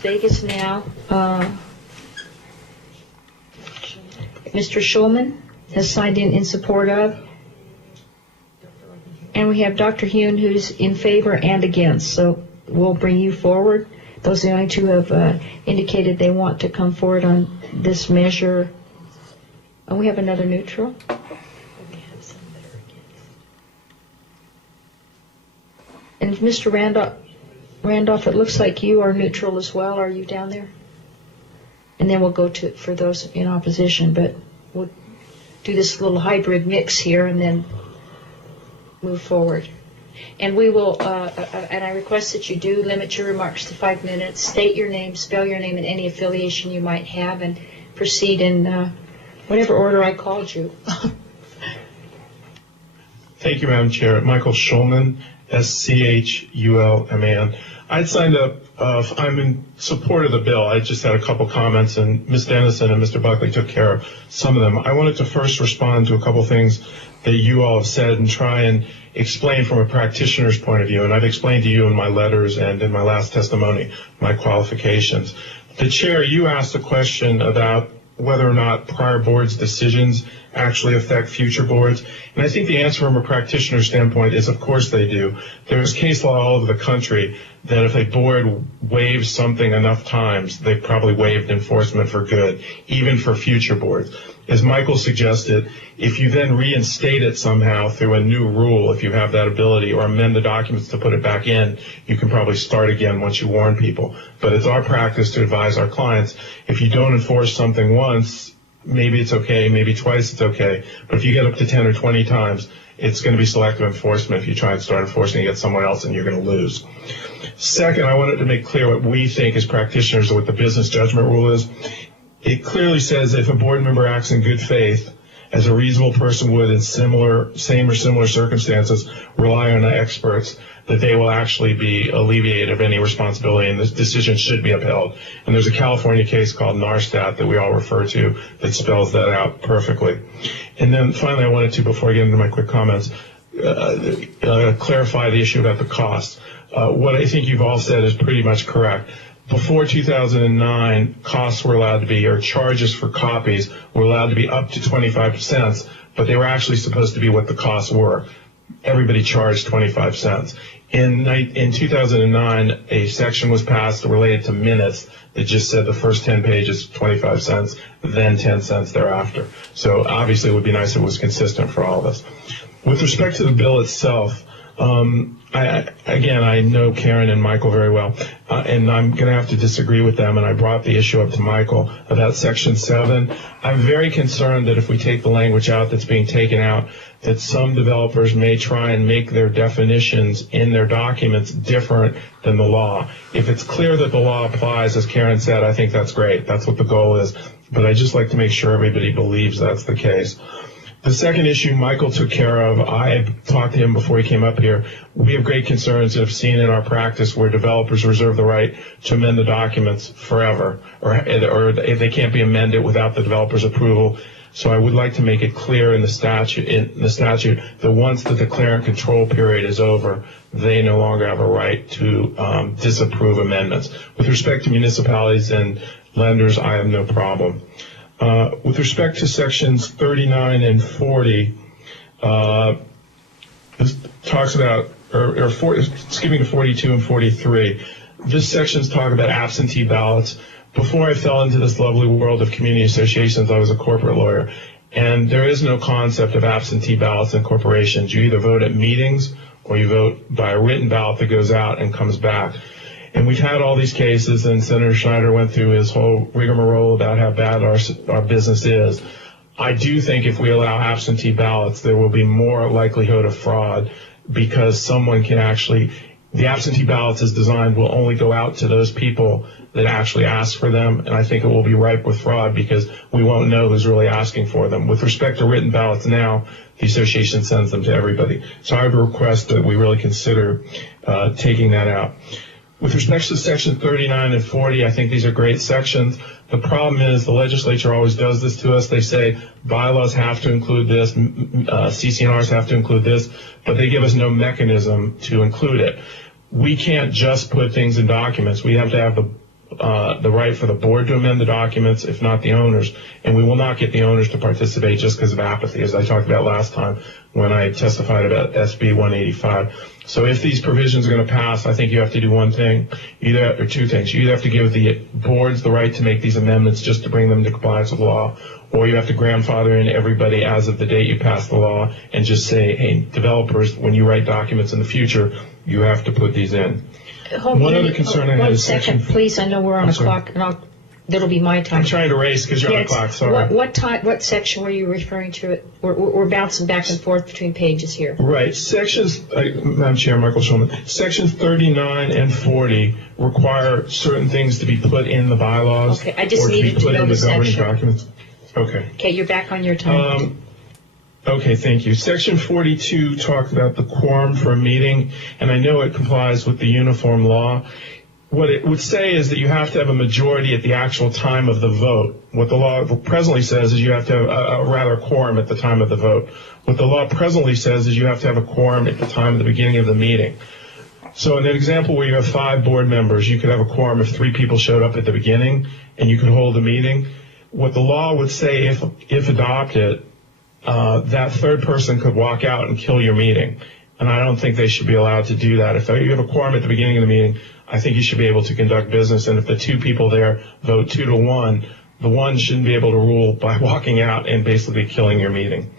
Vegas now. Mr. Schulman has signed in support of. And we have Dr. Hune, who's in favor and against. So we'll bring you forward. Those are the only two who have indicated they want to come forward on this measure. And we have another neutral. And Mr. Randolph, it looks like you are neutral as well. Are you down there? And then we'll go to for those in opposition, but we'll do this little hybrid mix here and then move forward. And we will, and I request that you do limit your remarks to 5 minutes. State your name, spell your name, and any affiliation you might have, and proceed in whatever order I called you. Thank you, Madam Chair. Michael Schulman, S-C-H-U-L-M-A-N. I'd signed up, I'm in support of the bill. I just had a couple comments, and Ms. Dennison and Mr. Buckley took care of some of them. I wanted to first respond to a couple things that you all have said and try and explain from a practitioner's point of view. And I've explained to you in my letters and in my last testimony my qualifications. The Chair, you asked a question about whether or not prior boards' decisions actually affect future boards. And I think the answer from a practitioner standpoint is, of course they do. There's case law all over the country that if a board waives something enough times, they've probably waived enforcement for good, even for future boards. As Michael suggested, if you then reinstate it somehow through a new rule, if you have that ability, or amend the documents to put it back in, you can probably start again once you warn people. But it's our practice to advise our clients, if you don't enforce something once, maybe it's okay, maybe twice it's okay, but if you get up to 10 or 20 times, it's going to be selective enforcement if you try and start enforcing against someone else, and you're going to lose. Second, I wanted to make clear what we think as practitioners, what the business judgment rule is. It clearly says if a board member acts in good faith, as a reasonable person would in same or similar circumstances, rely on experts, that they will actually be alleviated of any responsibility, and this decision should be upheld. And there's a California case called Narstat that we all refer to that spells that out perfectly. And then finally, I wanted to, before I get into my quick comments, clarify the issue about the cost. What I think you've all said is pretty much correct. Before 2009, costs were allowed to be, or charges for copies were allowed to be up to 25 cents, but they were actually supposed to be what the costs were. Everybody charged 25 cents. In 2009, a section was passed related to minutes that just said the first 10 pages, 25 cents, then 10 cents thereafter. So obviously it would be nice if it was consistent for all of us. With respect to the bill itself, I know Karen and Michael very well, and I'm going to have to disagree with them, and I brought the issue up to Michael about Section 7. I'm very concerned that if we take the language out that's being taken out, that some developers may try and make their definitions in their documents different than the law. If it's clear that the law applies, as Karen said, I think that's great. That's what the goal is. But I'd just like to make sure everybody believes that's the case. The second issue Michael took care of, I talked to him before he came up here. We have great concerns and have seen in our practice where developers reserve the right to amend the documents forever, or they can't be amended without the developer's approval. So I would like to make it clear in the statute that once the declarant control period is over, they no longer have a right to disapprove amendments. With respect to municipalities and lenders, I have no problem. With respect to sections 39 and 40, this talks about, skipping to 42 and 43, this section's talk about absentee ballots. Before I fell into this lovely world of community associations, I was a corporate lawyer, and there is no concept of absentee ballots in corporations. You either vote at meetings or you vote by a written ballot that goes out and comes back. And we've had all these cases, and Senator Schneider went through his whole rigmarole about how bad our business is. I do think if we allow absentee ballots, there will be more likelihood of fraud, because someone can actually, the absentee ballots as designed will only go out to those people that actually ask for them, and I think it will be ripe with fraud because we won't know who's really asking for them. With respect to written ballots now, the association sends them to everybody. So I would request that we really consider taking that out. With respect to section 39 and 40, I think these are great sections. The problem is the legislature always does this to us. They say bylaws have to include this, CC&Rs have to include this, but they give us no mechanism to include it. We can't just put things in documents. We have to have the the right for the board to amend the documents, if not the owners, and we will not get the owners to participate just because of apathy, as I talked about last time when I testified about SB 185. So if these provisions are going to pass, I think you have to do one thing, or two things. You either have to give the boards the right to make these amendments just to bring them to compliance with law, or you have to grandfather in everybody as of the date you pass the law and just say, hey, developers, when you write documents in the future, you have to put these in. One other concern I had is section. Please, I know we're on a clock, and that'll be my time. I'm trying to race because you're on a clock. Sorry. What section were you referring to? We're bouncing back and forth between pages here. Right. Sections, Madam Chair, Michael Schulman, sections 39 and 40 require certain things to be put in the bylaws. Okay, I just needed to know the section. Documents. Okay. Okay, you're back on your time. Okay, thank you. Section 42 talks about the quorum for a meeting, and I know it complies with the uniform law. What it would say is that you have to have a majority at the actual time of the vote. What the law presently says is you have to have a quorum at the time of the vote. What the law presently says is you have to have a quorum at the time of the beginning of the meeting. So in an example where you have 5 board members, you could have a quorum if 3 people showed up at the beginning, and you could hold a meeting. What the law would say, if adopted, that third person could walk out and kill your meeting. And I don't think they should be allowed to do that. If you have a quorum at the beginning of the meeting, I think you should be able to conduct business. And if the 2 people there vote 2-1, the one shouldn't be able to rule by walking out and basically killing your meeting.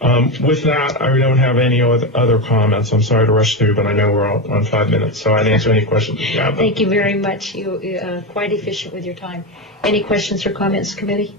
With that, I don't have any other comments. I'm sorry to rush through, but I know we're all on 5 minutes, so I'd answer any questions if you have them. Thank you very much. You're quite efficient with your time. Any questions or comments, committee?